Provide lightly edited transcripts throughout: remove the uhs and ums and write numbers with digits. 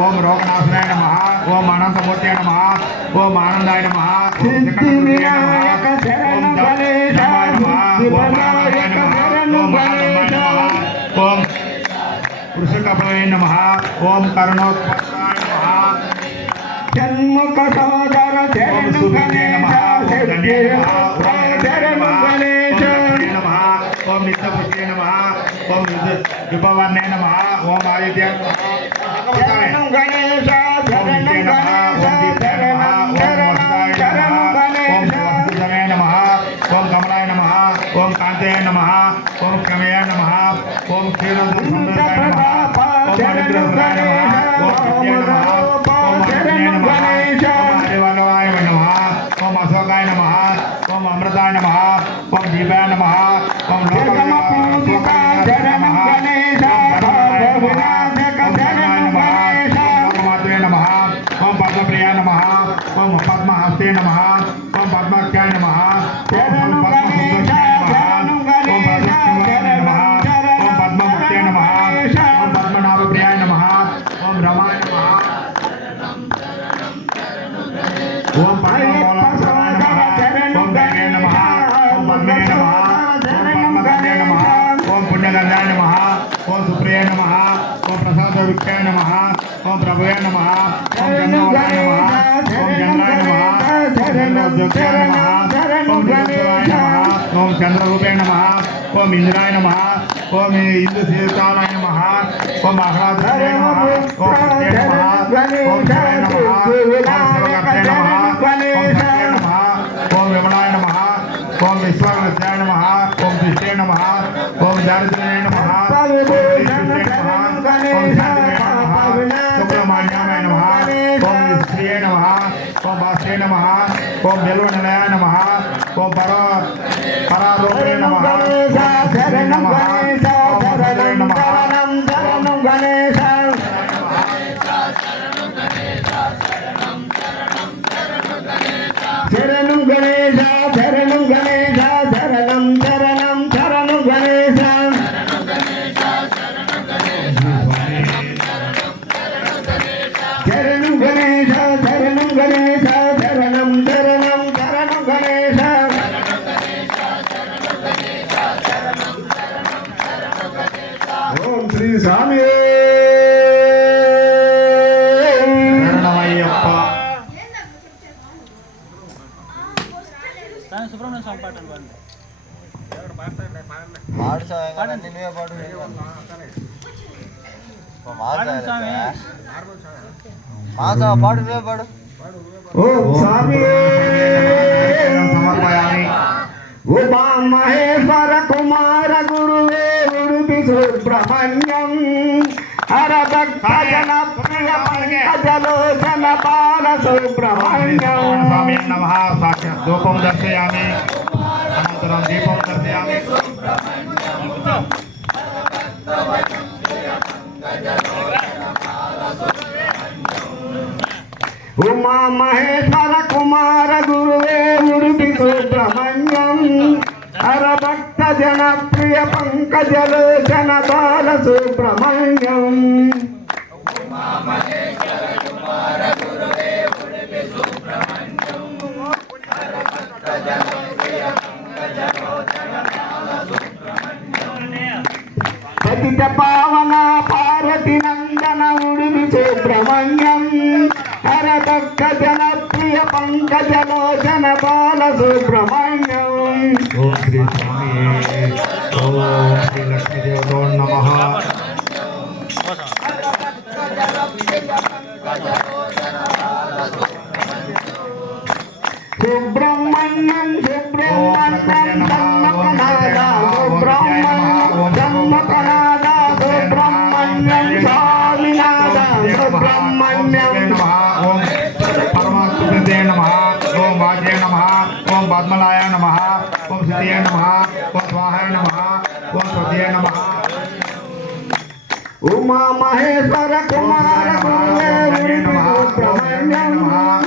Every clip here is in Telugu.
ఓం రోగనాశనాయ నమః ఓం అనంతమూర్తయ నమః ఓం ఆనందాయ నమః ఓం వినాయక శరణు గణేశ వినాయక శరణు గణేశ ఓం వృషకపలయ నమః ఓం కరుణోత్పత్తాయ నమః షణ్ముఖ సోదర శరణు గణేశ శరణు గణేశ ఓం నిత్యపుష్టే నమః ఓం విభవాన్నే నమః ఓం ఆదిత్య శరణు గణేశ శరణు గణేశ శరణు గణేశ నమః ఓం కమలాయ నమః ఓం కాంతయ నమః ఓం క్షమయ నమః ఓం క్షీరసముద్రాయ నమః ఓం మణిగ్రహాయ నమః ఓం విద్యాయ నమః ఓం అగ్నయ నమః ఓం హరివల్లభాయ నమః ఓం అశోకాయ నమః ఓం అమృతాయ నమః ఓం దీపాయ నమః ఓం లోకమాతృకాయ నమః నమః ఓం పద్మప్రియాయ నమః ఓం పద్మహస్తే నమః ఓం పద్మాఖ్యాయ నమః ఓం పద్మసుందరాయ నమః ఓం పద్మముక్తాయ నమః ఓం పద్మనాభప్రియాయ నమః ఓం రమాయ నమః ఓం పద్మమూలప్రదాయ నమః ఓం దేవే నమః ఓం పద్మే నమః ఓం పద్మగంధాయ నమః ఓం పుణ్యగంధాయ నమః ఓం సుప్రియాయ నమః ఓం ప్రసాదవిక్షాయ నమః ఓం ప్రభువే నమః ఓం జన్మవరాయ నమః ఓం జన్మాయ నమః ఓం జన్మోద్యోక్తాయ నమః ఓం నిరుత్తరాయ నమః ఓం చంద్రరూపాయ నమః ఓం ఇంద్రాయ నమః ఓం ఇంద్రశీర్షాయ నమః ఓం ఆహ్లాదాయ నమః ఓం సత్యాయ నమః ఓం శివాయ నమః ఓం శివకర్తాయ నమః ఓం సత్యాయ నమః ఓం విమలాయ నమః ఓం విశ్వకర్తాయ నమః ఓం కృష్ణాయ నమః ఓం దారిద్ర్యాయ నమః ఓం శుక్లమాన్యాయ నమః ఓం శ్రీయ నమః ఓం భాస్కరాయ నమః ఓం బెల్వనిలయాయ నమః ఓం పరారూపాయ నమః శరణు గణేశ శరణం శరణం గణేశ శరణు గణేశ శరణు గణేశ శరణం శరణం శరణు గణేశ శరణు గణేశ శరణు గణేశ శరణం శరణం శరణు గణేశ ఓం శ్రీ స్వామి శరణమయ్యప్ప సుబ్రహ్మణ్య స్వామి పాట పాడు ఓం స్వామి సమర్పయామి ఉమా మహేశ్వర కుమార గురువే ఉడిపి సుబ్రహ్మణ్యం హర భక్త జన ప్రియ పంకజలోచన బాల సుబ్రహ్మణ్యం స్వామి నమః సాక్షాత్ ధూపం దర్శయామి అనంతరం దీపం దర్శయామి ఉమా మహేశ్వర కుమార గురువే ఉడిపి సుబ్రహ్మణ్యం హర భక్త జన ప్రియ పంకజలోచన బాల సుబ్రహ్మణ్యం పతిత పావన పార్వతి నందన ఉడిపి సుబ్రహ్మణ్యం హర భక్త జన ప్రియ పంకజలోచన బాల సుబ్రహ్మణ్యం ఓం శ్రీ స్వామి ఓం శ్రీ లక్ష్మీదేవతో నమః సుబ్రహ్మణ్యం సుబ్రహ్మణ్యం జన్మకనాద సుబ్రహ్మణ్యం జన్మకనాద సుబ్రహ్మణ్యం స్వామినాథ సుబ్రహ్మణ్యం ఓం పరమాత్మదే నమః ఓం వాజ్యాయ నమః ఓం పద్మలాయ నమః ఓం సిద్ధియ నమః ఓం స్వాహాయ నమః ఓం స్వధ్యాయ నమః ఉమా మహేశ్వర కుమార గురువే సుబ్రహ్మణ్యం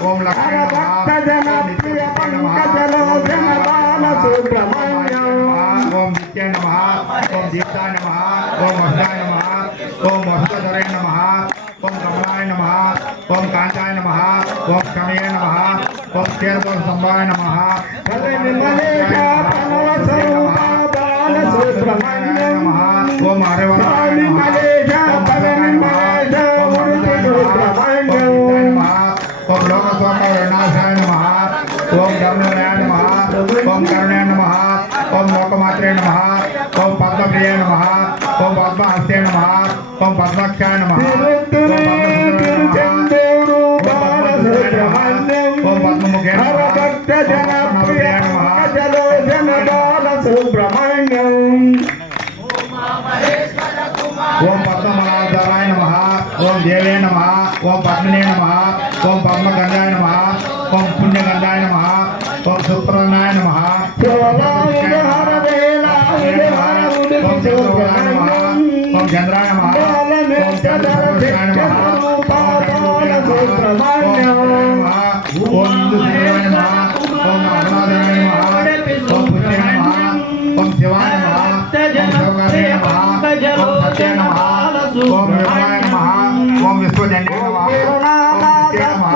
ఓం లక్ష్మీ హర భక్త జన ప్రియ పంకజలోచన బాల సుబ్రహ్మణ్యం ఓం నిత్యాయ నమః ఓం దీప్తాయ నమః ఓం వసుదాయ నమః ఓం వసుధరాయ నమః ఓం కమలాయ नमः ओम कांताय नमः ओम क्षमये नमः ओम क्षेत्रदोष संभवाय नमः निर्मलेश प्रणव स्वरूप बाल सुब्रह्मण्यम ओम हरिवराय नमः निर्मलेश निर्मलेश मूर्ति सुब्रह्मण्यम ओम लोकशोक विनाशाय नमः ओम धर्मराय नमः ओम करुणाय नमः ओम लोकमात्रे नमः ओम पद्मप्रिय नमः ओम पद्महस्ते नमः ओम पद्माक्षाय नमः चंदूरु बाल सुब्रह्मण्यम ओम पद्ममुखे हर भक्त जन प्रिय जलोचन बाल सुब्रह्मण्यम ओम पद्मनाभाय नमः ओम देवे नमः ओम पद्मिने नमः ओम पद्मगंधाय नमः ओम पुण्यगंधाय नमः ओम सुप्रनाय नमः ओम चंद्रवाय नमः ओम चंद्राय नमः ओम चंद्रवाय नमः ओम इंदुसूर्याय नमः ओम अरुणादयाय नमः ओम पुण्याय नमः ओम शिवाय नमः ओम शिवकार्याय नमः ओम सत्याय नमः ओम विमलाय नमः ओम विश्वजन्याय नमः ओम नित्याय नमः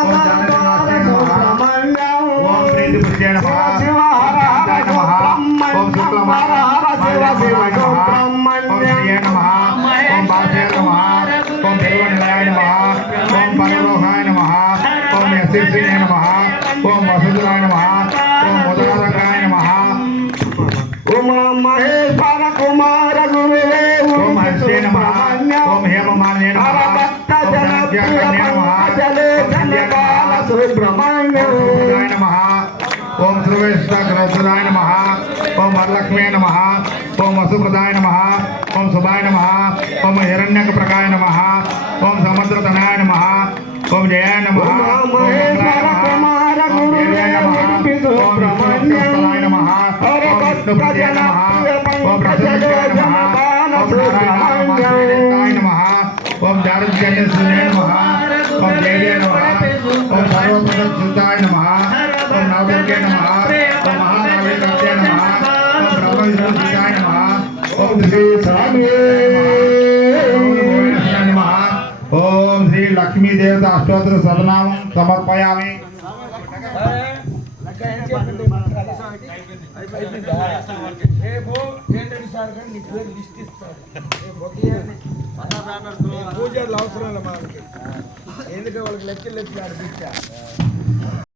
ओम जानकीनाथाय नमः ओम प्रीतिपुत्र्याय नमः ओम नमः ओम शुक्लमाय नमः ओम श्रिये नमः ओम वासुदेवाय नमः ओम देवनिलयाय नमः ओम परलोकाय नमः ओम यशस्विने नमः ओम वसुधराय नमः ओम उदारकाय नमः उमा महेश्वर कुमार गुरुवे ओम हर्षे नमः ओम हेममालिने नमः भक्त ओम जन धनज्ञाकन्ये नमः जले जन बाल सुब्रह्मण्यम ओम नमः ओम श्रीवेष्टग्रसुराय नमः ओम वरलक्ष्मी नमः ओम वसुप्रदाय नमः ओम शुभाय नमः ओम हिरण्यकप्रकाय नमः ओम समुद्रतनाय नमः ओम जयाय नमः उमा ओम महेश्वर कुमार ओम देव्याय नमः ओम विष्णुस्थलाय नमः ओम विष्णुप्रियाय नमः ओम प्रसन्नाय नमः ओम नारायणाय नमः ओम दारुज्यन्यसूर्याय नमः ओम देव्याय नमः ओम सर्वप्रदक्षिताय नमः ओम नवदुर्गे नमः ओम महानागेन्द्राय नमः ओम ब्रह्मविष्णुदेवाय नमः ओम श्री स्वामी नमः ओम श्री लक्ष्मी देवता अष्टोत्तर शतनामं समर्पयामि పూజలు అవసరం మనకి ఎందుకంటే వాళ్ళకి లెక్కలు ఆడిపించా